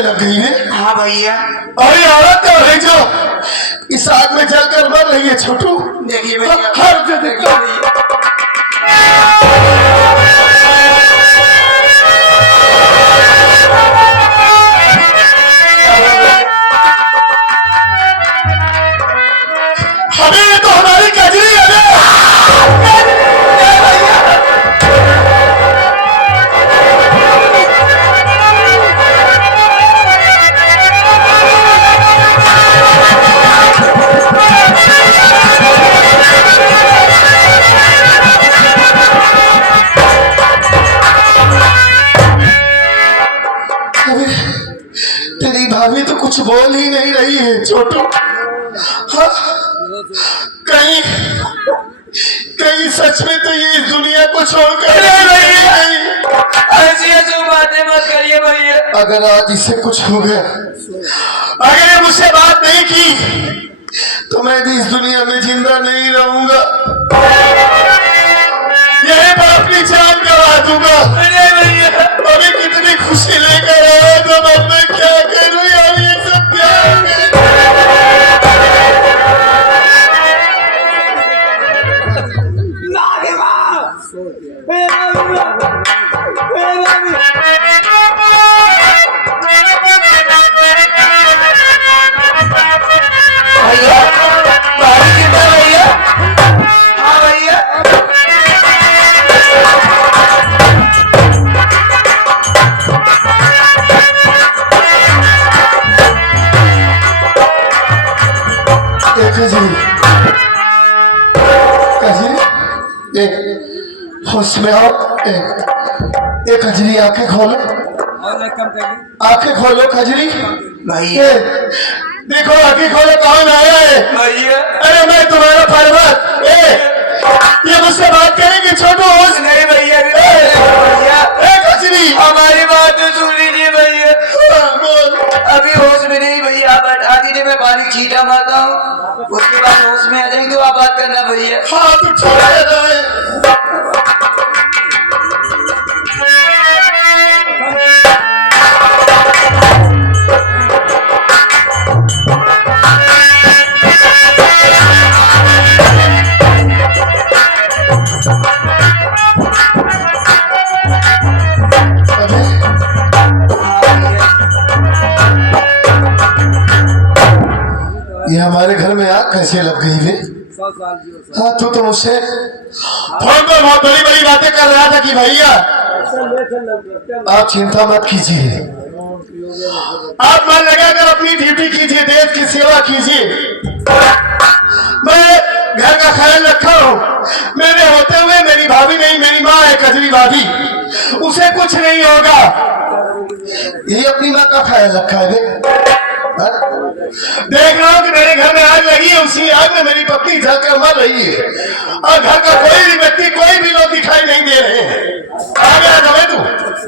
कैसे लग गई है? हाँ भैया। अरे औरत तो है जो इस आग में जलकर मर रही है छोटू। देखिए भैया, हर जो देखो हमें तो हमारी कजरी तेरी भाभी तो कुछ बोल ही नहीं रही है छोटू। हाँ, कहीं कहीं सच में तो ये इस दुनिया को छोड़कर नहीं। ऐसी ऐसी बातें मत करिए भैया। अगर आज इससे कुछ हो गया, अगर ये मुझसे बात नहीं की तो मैं भी इस दुनिया में जिंदा नहीं रहूंगा। यही पर अपनी जान गवा दूंगा। अभी कितनी खुशी लेकर आया तो मैं क्या करूं यार, ये सब क्या भैया, भाभी कितना भैया? हाँ भैया। होश में आओ। एक खजरी आंखें खोलो, आंखें खोलो खजरी। भैया देखो आंखें खोलो, कौन आया है? भैया, अरे मैं तुम्हारा पर्वत। ये मुझसे बात करेंगे छोटू? होश नहीं भैया, भैया खजरी हमारी बात तो सुन लीजिए भैया। अभी होश में नहीं भैया, आप हटा दीजिए, मैं पानी छींटा मारता हूँ, उसके बाद होश में आ जाएंगे तो आप बात करना भैया। हाँ तो छोड़ ये हमारे घर में आग कैसे लग गई वे? हाँ तू तो मुझसे फोन पर बहुत बड़ी बड़ी बातें कर रहा था कि भैया आप चिंता मत कीजिए, आप मन लगाकर अपनी ड्यूटी कीजिए, देश की सेवा कीजिए। मैं घर का ख्याल रखा हूँ। मेरे होते हुए मेरी भाभी नहीं, मेरी माँ है कजरी भाभी, उसे कुछ नहीं होगा। ये अपनी माँ का ख्याल रखा है। देख रहा हूँ कि मेरे घर में आग लगी है, उसी आग में मेरी पत्नी जलकर मर रही है और घर का कोई भी व्यक्ति, कोई भी लोग दिखाई नहीं दे रहे हैं। आ गया था तू?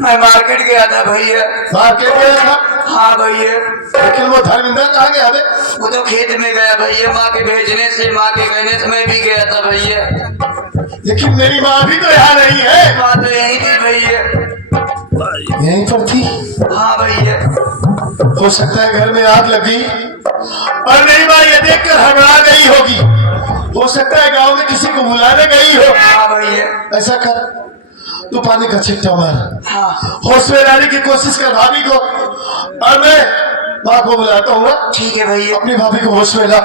मैं मार्केट गया था भैया। मार्केट गया था? हाँ भैया। लेकिन वो धर्मिंदर कहाँ गया? वो तो खेत में गया भैया, माँ के भेजने से, माँ के कहने से मैं भी गया था भैया। लेकिन मेरी माँ भी तो यहाँ नहीं है। माँ तो यही थी भैया। यहीं पर थी? हाँ भैया। हो सकता है घर में आग लगी और मेरी माँ ये देखकर हड़बड़ा गई होगी। हो सकता है गांव में किसी को बुलाने गई हो। हाँ भैया। ऐसा कर, तू पानी का छिट्टा मार। हाँ। होश में लाने की कोशिश कर भाभी को, और मैं माँ को बुलाता हूँ। ठीक है भैया। अपनी भाभी को होश में ला।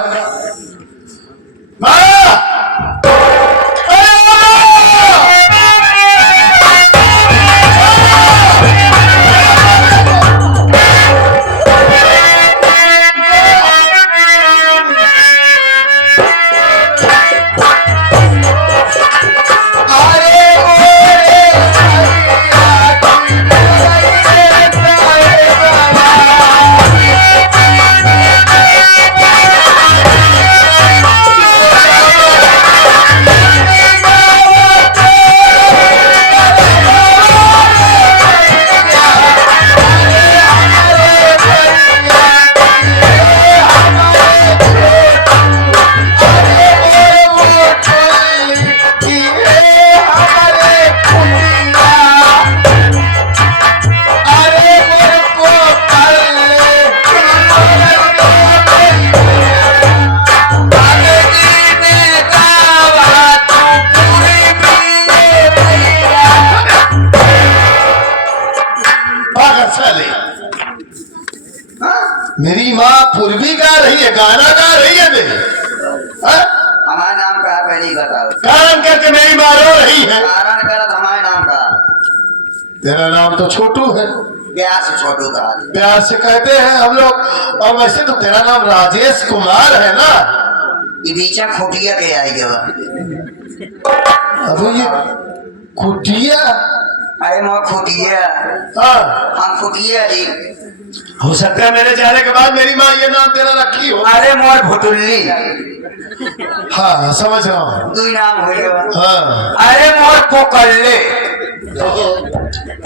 मेरी माँ पूर्वी गा रही है, गाना गा रही है मेरी। हाँ? हमारा नाम का पहले ही बताओ। कारण करके मेरी माँ रो रही है। कारण कर हमारे नाम का। तेरा नाम तो छोटू है। प्यार से छोटू का। प्यार से कहते हैं हम लोग, और वैसे तो तेरा नाम राजेश कुमार है ना। ये बीचा खुटिया के आएगी। अबे ये कुटिया। अरे मोर खुटिया। हाँ, हम खुटिया जी। हो सकता है मेरे जाने के बाद मेरी माँ ये नाम तेरा रखी हो। अरे मोर भुटुल्ली। हाँ समझ रहा हूँ। दो नाम हुई। हाँ, अरे मोर पोकल्ले।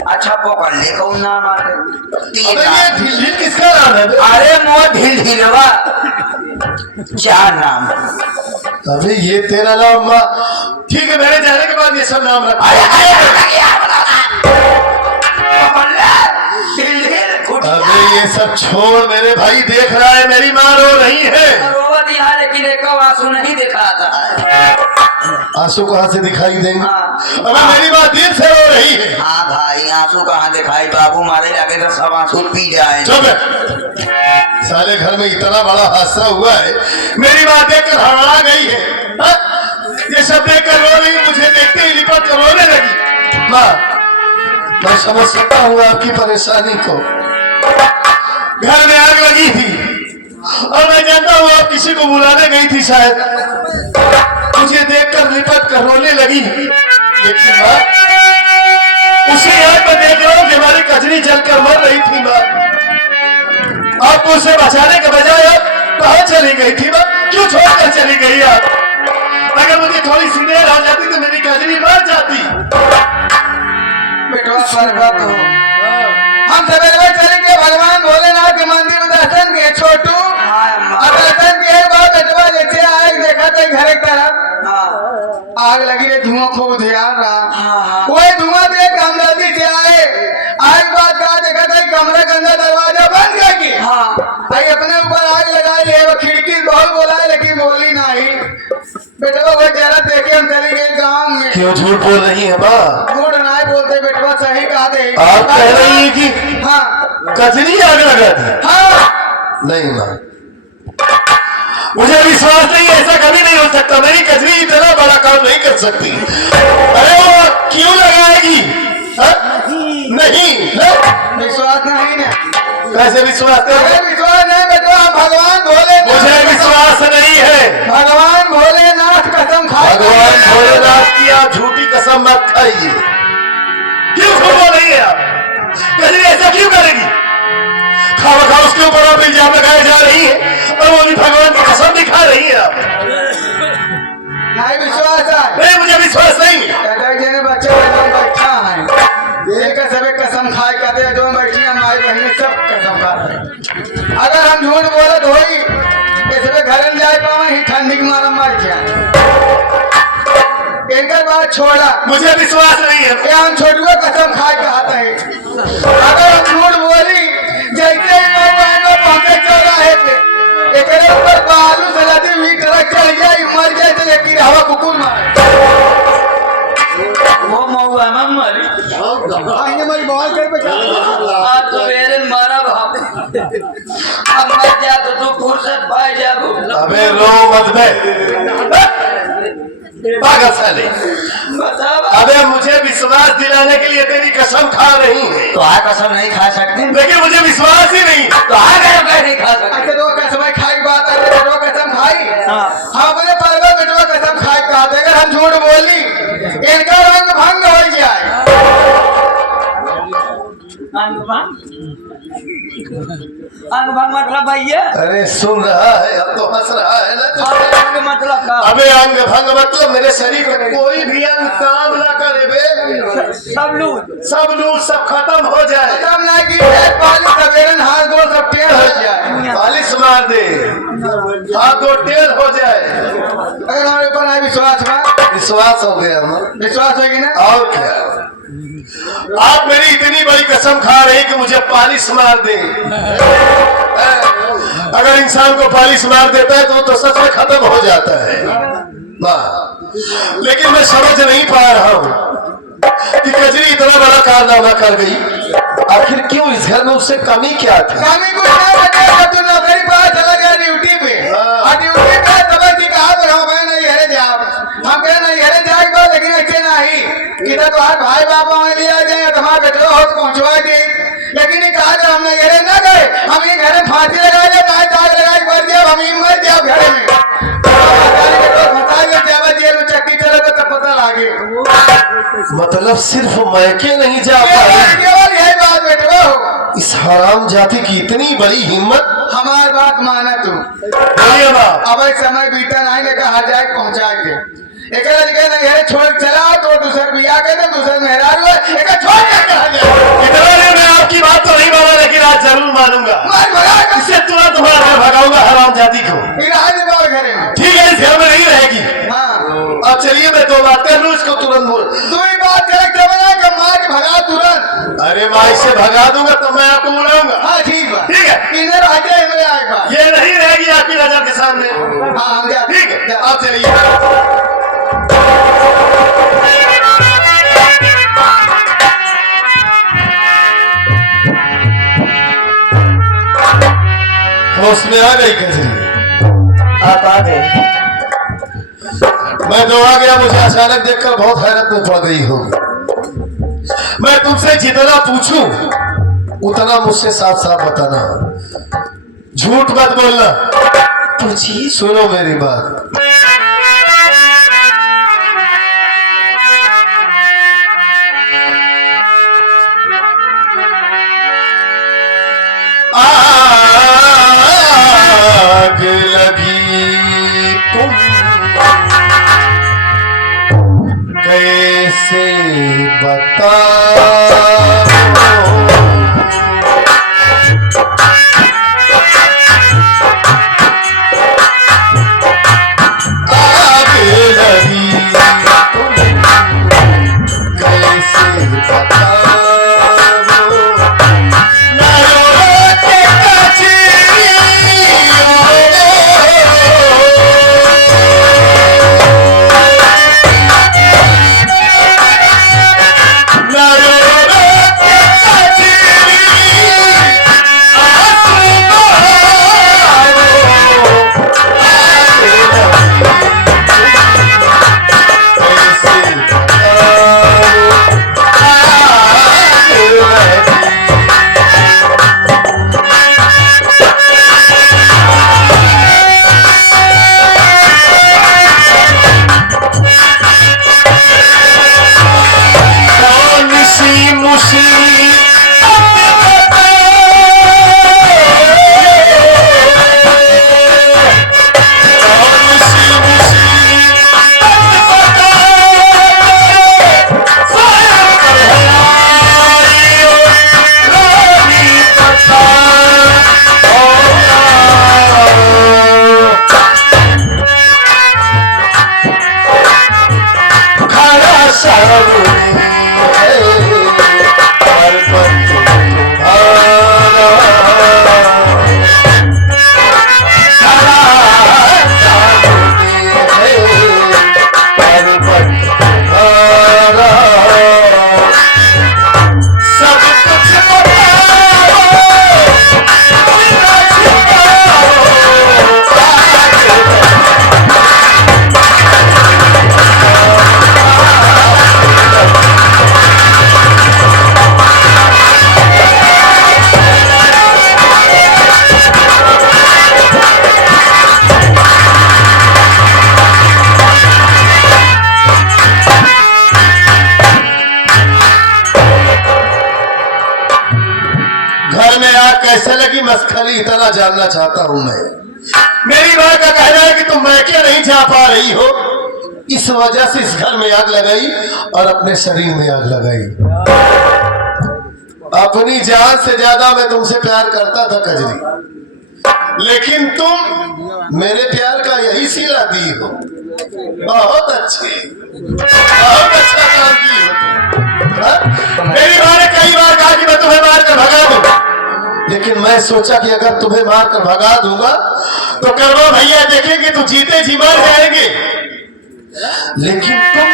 अच्छा पोकल्ले कौन नाम आ रहे? अबे ये ढील ढील किसका नाम है? अरे मोर ढील ढीलवा। चार नाम। अबे ये तेरा नाम माँ, ठीक है मेरे जाने के बाद ये सब नाम रखा। अबे ये सब छोड़ मेरे भाई, देख रहा है मेरी माँ रो रही है। लेकिन एक आंसू नहीं दिखा था। आंसू कहाँ से दिखाई देंगे? हाँ। अबे मेरी माँ दिल से रो रही है। हाँ भाई आंसू कहाँ दिखाई, बाबू मारे जाके तो सब आंसू पी जाए। चुप है। साले घर में इतना बड़ा हादसा हुआ है, मेरी माँ देखकर हड़बड़ा गई है। हा? ये सब देखकर रो रही, मुझे देखते ही लिपट कर रोने लगी। माँ मैं समझ सकता हूँ आपकी परेशानी को। घर में आग लगी थी और मैं जानता हूँ आप किसी को बुलाने गई थी शायद। मुझे देखकर लिपट कर रोने लगी, लेकिन माँ उसी आग में देख रहा हूँ कि हमारी कजरी जलकर मर रही थी। माँ आपको उसे बचाने के बजाय आप कहाँ चली गई थी? माँ क्यों छोड़कर चली गई आप? अगर मुझे थोड़ी सी देर हो जाती तो मेरी कजरी मर जाती। बेटवा स्वर्गत हो। हम सवेरे चलेंगे भगवान भोलेनाथ के मंदिर में दर्शन के छोटू। और दर्शन के बाद बेटवा जैसे आए देखा था घर एक तरफ आग लगी है, धुआं खूब ध्यान रहा। वही धुआं देख हम जल्दी से आए। आग बाद कहा देखा था कमरे के अंदर दरवाजा बंद करके भाई अपने ऊपर आग लगाई है। वो खिड़की बहुत बोला है लेकिन बोली नहीं। बेटवा वो जरा देखे हम चले गए गाँव में। क्यों झूठ बोल रही है माँ? झूठ नहीं बोलते बेटवा, सही कहा दे। आप कह रही है कि हाँ कजरी आग लगा थी? हाँ नहीं माँ, मुझे विश्वास नहीं, ऐसा कभी नहीं हो सकता। मेरी कजरी इतना बड़ा काम नहीं कर सकती। अरे वो क्यों लगाएगी? नहीं विश्वास नहीं है। कैसे विश्वास अरे कर? विश्वास नहीं बेटवा, भगवान भोलेनाथ। मुझे विश्वास नहीं है। भगवान भोलेनाथ कसम खाए। भगवान भोलेनाथ की आप झूठी कसम मत खाइए। क्यों झूठ बोल रही है आप? कजरी ऐसा क्यों करेगी? खावा खा उसके ऊपर आप इल्जाम लगाए जा रही है और वो भी भगवान की कसम दिखा रही है आप। नहीं विश्वास है। नहीं मुझे विश्वास नहीं है। दादाजी ने बच्चे बैठा है एक सबे कसम खाए कहते जो बैठी हमारी बहने सब कसम खा। अगर हम झूठ बोले तो ही इसमें घर में जाए पाओ ही ठंडी के मारा मर गया। इनका बात छोड़ा, मुझे विश्वास नहीं है। हम छोटुआ कसम खाए कहते हैं अगर हम झूठ बोली जैसे ही पहुंचे चौराहे पे एक ऊपर बालू से लदी हुई ट्रक चढ़ जाए मर जाए तो लेकिन हवा कुकुर मारे वो मौआ मरी हमारी बॉल कर पे आज तो मेरे मारा बाप अब मर जा तो तू फुर्सत पाए जा। अबे रो मत बे पागल साले। अबे मुझे विश्वास दिलाने के लिए तेरी कसम खा रही है। तो आ कसम नहीं खा सकते, लेकिन मुझे विश्वास ही नहीं। तो आ गए नहीं खा सकते। अच्छा तो कसम खाई बात है, बेटवा कसम खाई। हाँ अपने परवा बेटवा कसम खाई कहते अगर हम झूठ बोली इनका रंग भंग हो जाए। अंग भंग मतलब भैया? अरे सुन रहा है, अब तो हंस रहा है ना। मतलब अबे अंग भंग मतलब मेरे शरीर में कोई भी अंग काम ना करे बे। सब लूज सब खत्म हो जाए। खत्म ना की पालिश सवेरे हाथ गोड़ सब टेढ़ हो जाए। पालिश मार दे हाथ गोड़ टेढ़ हो जाए। अगर हमारे ऊपर है विश्वास हो गया हमारा। विश्वास होगी ना? और क्या? आप मेरी इतनी बड़ी कसम खा रहे कि मुझे पालिश मार दे। अगर इंसान को पालिश मार देता है तो सच में खत्म हो जाता है। लेकिन मैं समझ नहीं पा रहा हूँ कि कजरी इतना बड़ा कारनामा कर गई। आखिर क्यों? इस घर में उससे कमी क्या थी? कमी कुछ नहीं बचे, जब तू नौकरी पर चला गया ड्यूटी पे, और ड्यूटी पे तब जी कहा तो हम मैं नहीं हरे जाओ, हम कहे नहीं हरे जाए बा, लेकिन ऐसे नहीं कि तो तुम्हारे भाई बाबा वहीं लिया गए, तुम्हारे बेटे हो तो पहुंचवा दे, लेकिन ये कहा कि हम नहीं हरे ना गए, हम ये घर में फांसी लगा ले, दाग लगाई मर जाओ, हम ही मर जाओ घर में, जेल में चक्की चलो तो पता लागे। मतलब सिर्फ मैके नहीं जा पाए, केवल यही बात बेटे हो। इस हराम जाति की इतनी बड़ी हिम्मत। हमारी बात माना तू, अब समय बीता नहीं लेकर हर जाए पहुंचा के एक जगह छोड़ चला तो दूसरे बिया के तो दूसरे मेहरार हुआ एक छोड़ कर मैं आपकी बात तो नहीं माना, लेकिन आज जरूर मानूंगा। इससे तुरंत तुम्हारा भगाऊंगा हराम जाति को। घर में ठीक है, इस घर में नहीं रहेगी। हाँ अब चलिए मैं दो बात कर लूँ, इसको तुरंत बोल। तू ही बात कर माँ के भगा तुरंत। अरे माँ इसे भगा दूंगा तो मैं आपको बुलाऊंगा। हाँ ठीक है, ठीक है, इधर आ जाए, इधर आएगा, ये नहीं रहेगी आपकी नजर के सामने। हाँ हम जा, ठीक है, आप चलिए। होश में आ गई कजरी? आप आ गए। मैं तो आ गया, मुझे अचानक देखकर बहुत हैरत में पड़ गई होगी। मैं तुमसे जितना पूछूं उतना मुझसे साफ साफ बताना, झूठ मत बोलना। पूछिए, सुनो मेरी बात। आग लगी तुम कैसे बताओ, आग लगी तुम कैसे बताओ, कैसे लगी मस्खली इतना जानना चाहता हूं मैं। मेरी मां का कहना है कि तुम मैके नहीं जा पा रही हो, इस वजह से इस घर में आग लगाई और अपने शरीर में आग लगाई। अपनी जान से ज्यादा मैं तुमसे प्यार करता था कजरी, लेकिन तुम मेरे प्यार का यही सिला दी हो। बहुत अच्छे, बहुत अच्छा काम की हो तुम। मेरी मां ने कई बार कहा कि मैं तुम्हें मारकर भगा दूंगा, लेकिन मैं सोचा कि अगर तुम्हें मारकर भगा दूंगा तो करवा भैया देखेंगे तो जीते जी मर जाएंगे। लेकिन तुम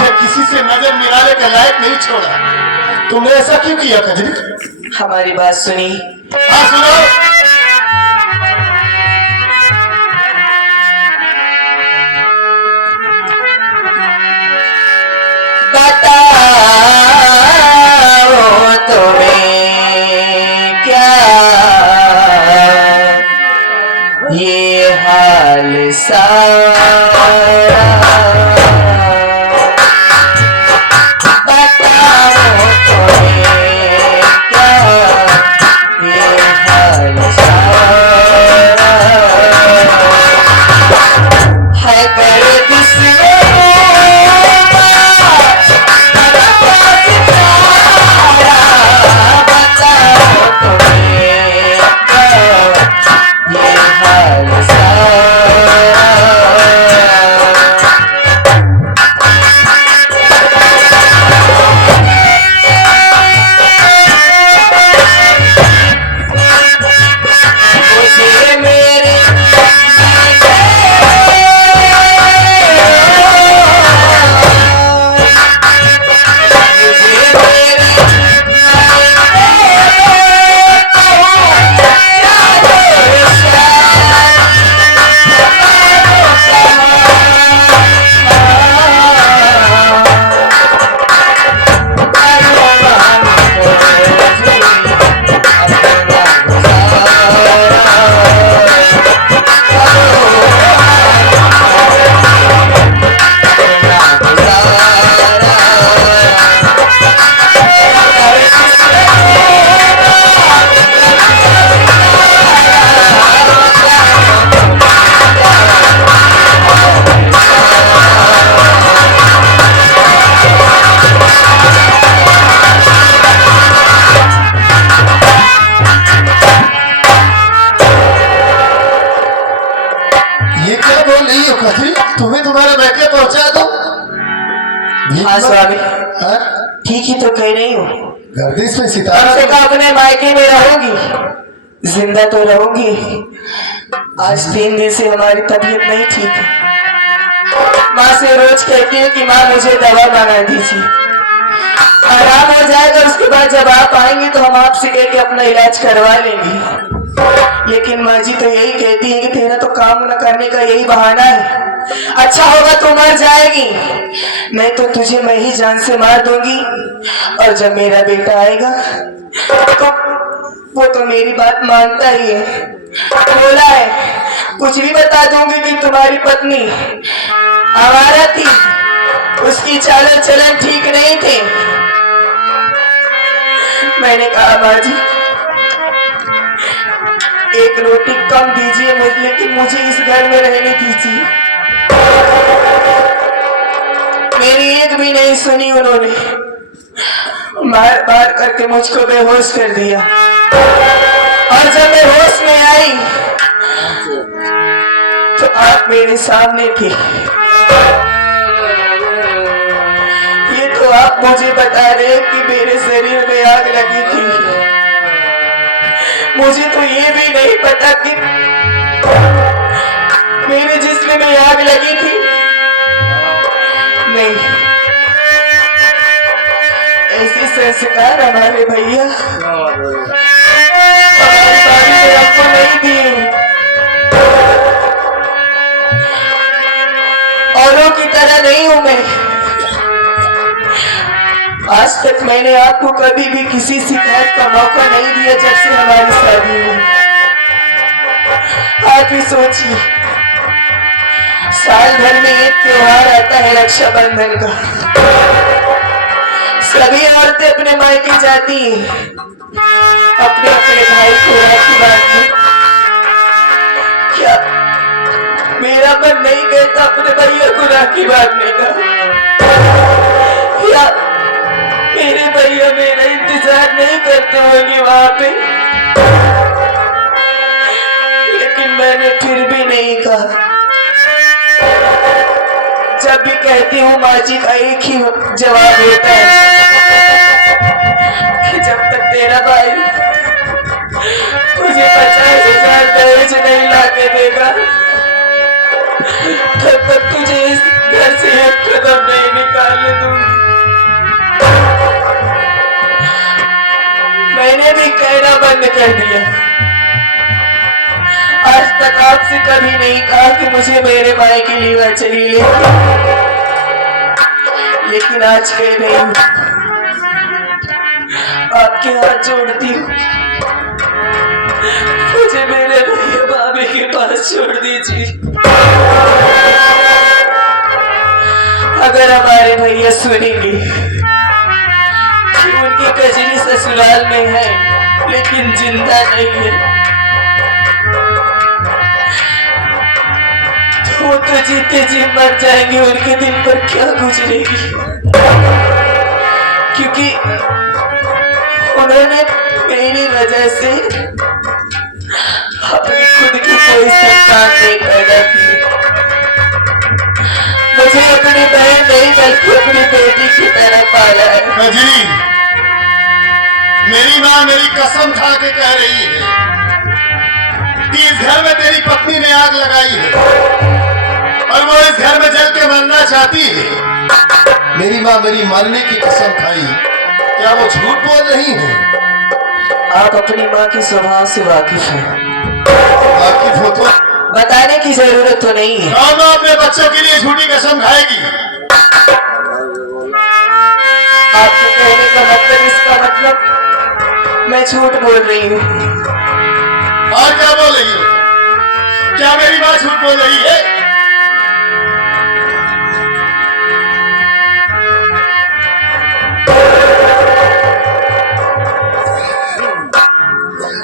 मुझे किसी से नजर मिलाने के लायक नहीं छोड़ा। तुमने ऐसा क्यों किया कजरी? हमारी बात सुनी। हाँ सुनो। बताओ तुम्हें क्या ये हाल सारा, बताओ तुम्हें क्या ये हाल सारा है। गर्द से तुम्हें तुम्हारा मैके पहुंचा दो। हाँ स्वामी, हाँ? ठीक ही तो कह रही हूँ। गर्दिश में कम सितारा से कम अपने मायके में रहूंगी, जिंदा तो रहूंगी। आज 3 दिन से हमारी तबीयत नहीं ठीक है। माँ से रोज कहती हूँ कि माँ मुझे दवा मंगा दीजिए, आराम हो जाएगा, उसके बाद जब आप आएंगे तो हम आपसे कह के अपना इलाज करवा लेंगे। लेकिन माँ जी तो यही कहती है कि तेरा तो काम न करने का यही बहाना है। अच्छा होगा तो मर जाएगी, नहीं तो तुझे मैं ही जान से मार दूंगी। और जब मेरा बेटा आएगा तो वो तो मेरी बात मानता ही है। बोला है कुछ भी बता दूंगी कि तुम्हारी पत्नी आवारा थी, उसकी चाल चलन ठीक नहीं थे। मैंने कहा माँ जी एक रोटी कम दीजिए मुझे, लेकिन मुझे इस घर में रहने दीजिए। मेरी एक भी नहीं सुनी उन्होंने, मार मार करके मुझको बेहोश कर दिया। और जब मैं होश में आई तो आप मेरे सामने थे। ये तो आप मुझे बता रहे कि मेरे शरीर में आग लगी थी। मुझे तो ये भी नहीं पता कि मेरे जिस्म में आग लगी थी। नहीं, ऐसे संस्कार हमारे भैया आपको नहीं दिए। औरों की तरह नहीं हूं मैं। आज तक मैंने आपको कभी भी किसी शिकायत का मौका नहीं दिया जब से हमारी शादी हुई। आप ही सोचिए, साल भर में एक त्योहार आता है रक्षाबंधन का, सभी औरतें अपने मायके जाती हैं अपने अपने भाई को राखी बांधने। क्या मेरा मन नहीं कहता अपने भैया को राखी बांधने का? क्या मेरे भैया मेरा इंतजार नहीं करते होंगे वहां पे? लेकिन मैंने फिर भी नहीं कहा। जब भी कहती हूँ माँ जी का एक ही जवाब देता है कि जब तक तेरा भाई तुझे 50,000 दहेज नहीं लाके देगा तब तक तुझे इस घर से एक कदम नहीं निकालने कर दिया। आज तक आपसे कभी नहीं कहा कि मुझे मेरे माए की लीवा चली लेकिन आज कह रही हूँ, आपके हाथ जोड़ती हूँ, मुझे मेरे भैया भाभी के पास छोड़ दीजिए। अगर हमारे भैया सुनेंगे कि उनकी कजरी ससुराल में है लेकिन जिंदा नहीं है, वो तो जीते जी मर जाएंगे। उनके दिल पर क्या गुजरेगी, क्योंकि उन्होंने मेरी वजह से अपनी खुद की कोई संतान नहीं पैदा की। मुझे अपनी बहन नहीं बल्कि अपनी बेटी की तरह पाला है। कजरी, मेरी माँ मेरी कसम खा के कह रही है कि इस घर में तेरी पत्नी ने आग लगाई है और वो इस घर में जल के मरना चाहती है। मेरी माँ मेरी मरने की कसम खाई, क्या वो झूठ बोल रही है? आप अपनी माँ के स्वभाव से वाकिफ हैं। वाकिफ हो तो बताने की जरूरत तो नहीं है। और माँ अपने बच्चों के लिए झूठी कसम खाएगी? आपके कहने का मतलब, इसका मतलब मैं झूठ बोल रही हूँ। और क्या बोल रही हो? क्या मेरी माँ झूठ बोल रही है?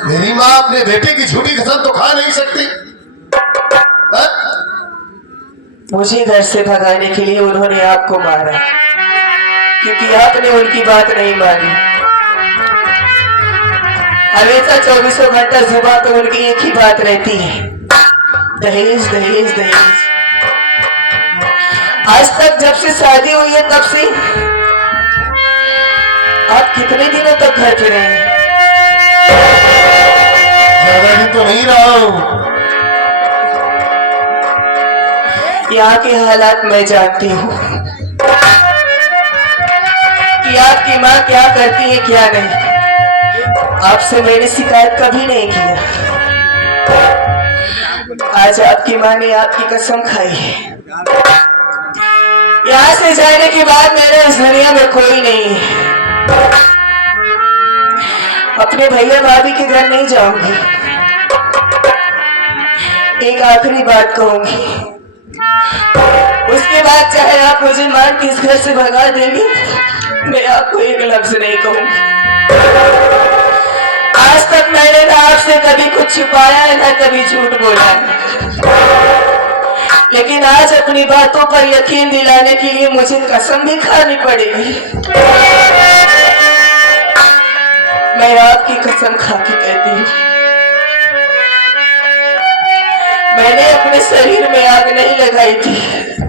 मेरी माँ अपने बेटे की झूठी कसम तो खा नहीं सकती। हा? मुझे घर से भगाने के लिए उन्होंने आपको मारा क्योंकि आपने उनकी बात नहीं मानी। हमेशा 24 घंटा जुबान पे उनकी एक ही बात रहती है, दहेज दहेज दहेज। आज तक जब से शादी हुई है तब से आप कितने दिनों तक घर पे रहे? ज्यादा दिन तो नहीं रहा हूं। यहाँ के हालात मैं जानती हूँ कि आपकी माँ क्या करती है क्या नहीं। आपसे मैंने शिकायत कभी नहीं किया। आज आपकी माँ ने आपकी कसम खाई है। यहाँ से जाने के बाद मेरे इस दुनिया में कोई नहीं है। अपने भैया भाभी के घर नहीं जाऊंगी। एक आखिरी बात कहूंगी, उसके बाद चाहे आप मुझे मार के इस घर से भगा देंगे, मैं आपको एक लफ्ज नहीं कहूंगी। आज तक मैंने ना आपसे कभी कुछ छुपाया है ना कभी झूठ बोला है, लेकिन आज अपनी बातों पर यकीन दिलाने के लिए मुझे कसम भी खानी पड़ेगी। मैं आपकी कसम खा के कहती हूँ, मैंने अपने शरीर में आग नहीं लगाई थी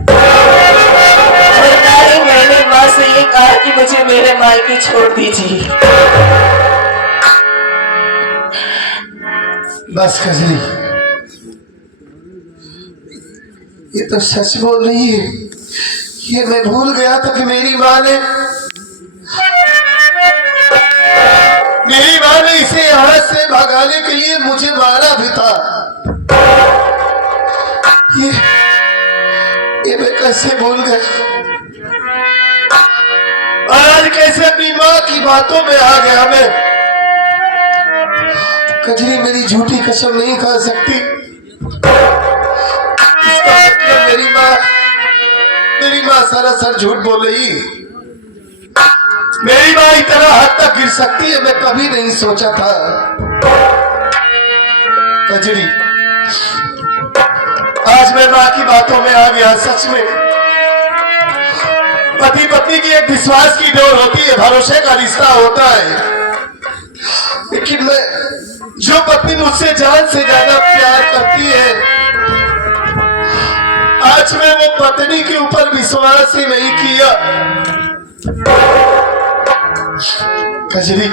और ना ही मैंने माँ से ये कहा कि मुझे मेरे मायके छोड़ दीजिए। बस कजरी, ये तो सच बोल रही है। ये मैं भूल गया था कि मेरी माँ ने इसे यहाँ से भगाने के लिए मुझे मारा भी था। ये मैं कैसे भूल गया और आज कैसे अपनी माँ की बातों में आ गया मैं। कजरी मेरी झूठी कसम नहीं खा सकती। इसका मतलब मेरी माँ सरासर झूठ बोल रही। मेरी माँ इतना हद तक गिर सकती है मैं कभी नहीं सोचा था। कजरी, आज मैं माँ की बातों में आ गया। सच में पति पत्नी की एक विश्वास की डोर होती है, भरोसे का रिश्ता होता है, लेकिन मैं जो पत्नी मुझसे जान से ज्यादा प्यार करती है, आज मैं वो पत्नी के ऊपर विश्वास ही नहीं किया। कजरी,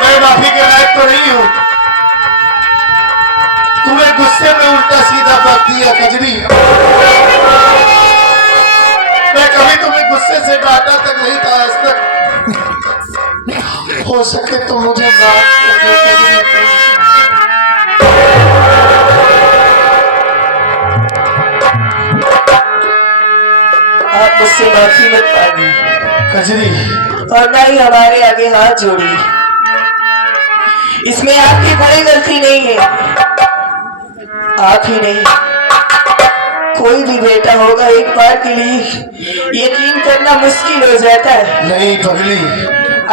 मैं माफी के लायक तो नहीं हूं। तुम्हें गुस्से में उल्टा सीधा बात दिया कजरी। मैं कभी तुम्हें गुस्से से डांटा तक नहीं था आज तक। हो सके तो मुझे माफ कर दो कजरी। आप मुझसे माफी मत मांगी कजरी, और ना ही हमारे आगे हाथ जोड़ी। इसमें आपकी कोई गलती नहीं है। आप ही नहीं, कोई भी बेटा होगा एक बार के लिए यकीन करना मुश्किल हो जाता है। नहीं पगली,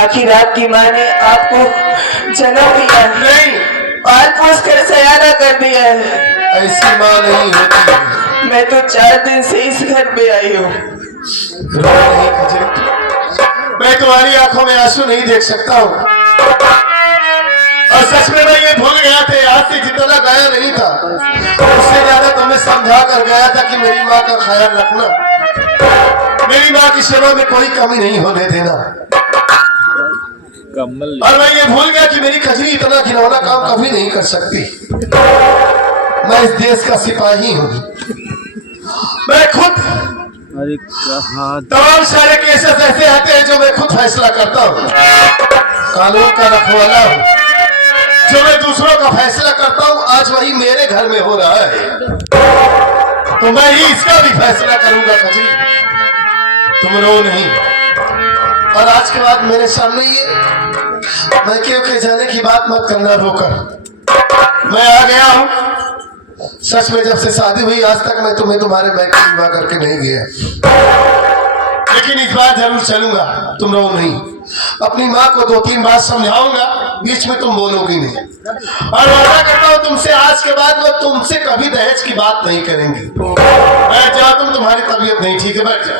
आखिर आपकी माँ ने आपको जन्म दिया, नहीं, पाल पोस कर सयाना कर दिया है। ऐसी माँ नहीं होती। मैं तो 4 दिन से इस घर पे आई हूँ। रो नहीं कजरी, मैं तुम्हारी आंखों में आंसू नहीं देख सकता हूँ। और सच में मैं ये भूल गया था, आज से जितना गया नहीं था उससे ज्यादा तुम्हें समझा कर गया था कि मेरी माँ का ख्याल रखना, मेरी माँ की सेवा में कोई कमी नहीं होने देना। और मैं ये भूल गया कि मेरी कजरी इतना घिनौना काम कभी नहीं कर सकती। मैं इस देश का सिपाही हूँ। मैं खुद तमाम सारे केसेस ऐसे आते हैं जो मैं खुद फैसला करता हूँ। कानून का रखवाला हूँ, जो मैं दूसरों का फैसला करता हूँ। आज वही मेरे घर में हो रहा है, तो मैं ही इसका भी फैसला करूंगा। कजरी, तुम रो नहीं। और आज के बाद मेरे सामने ये मैं क्यों के जाने की बात मत करना रोकर। मैं आ गया हूँ। सच में जब से शादी हुई आज तक मैं तुम्हें तुम्हारे बैग की विवाह करके नहीं गया, लेकिन इस बार जरूर चलूंगा। तुम रो नहीं। अपनी माँ को 2-3 बार समझाऊंगा, बीच में तुम बोलोगी नहीं। और वादा करता हूँ तुमसे, आज के बाद वो तुमसे कभी दहेज की बात नहीं करेंगी। बैठ जाओ, तुम्हारी तबीयत नहीं ठीक है, बैठ जाओ।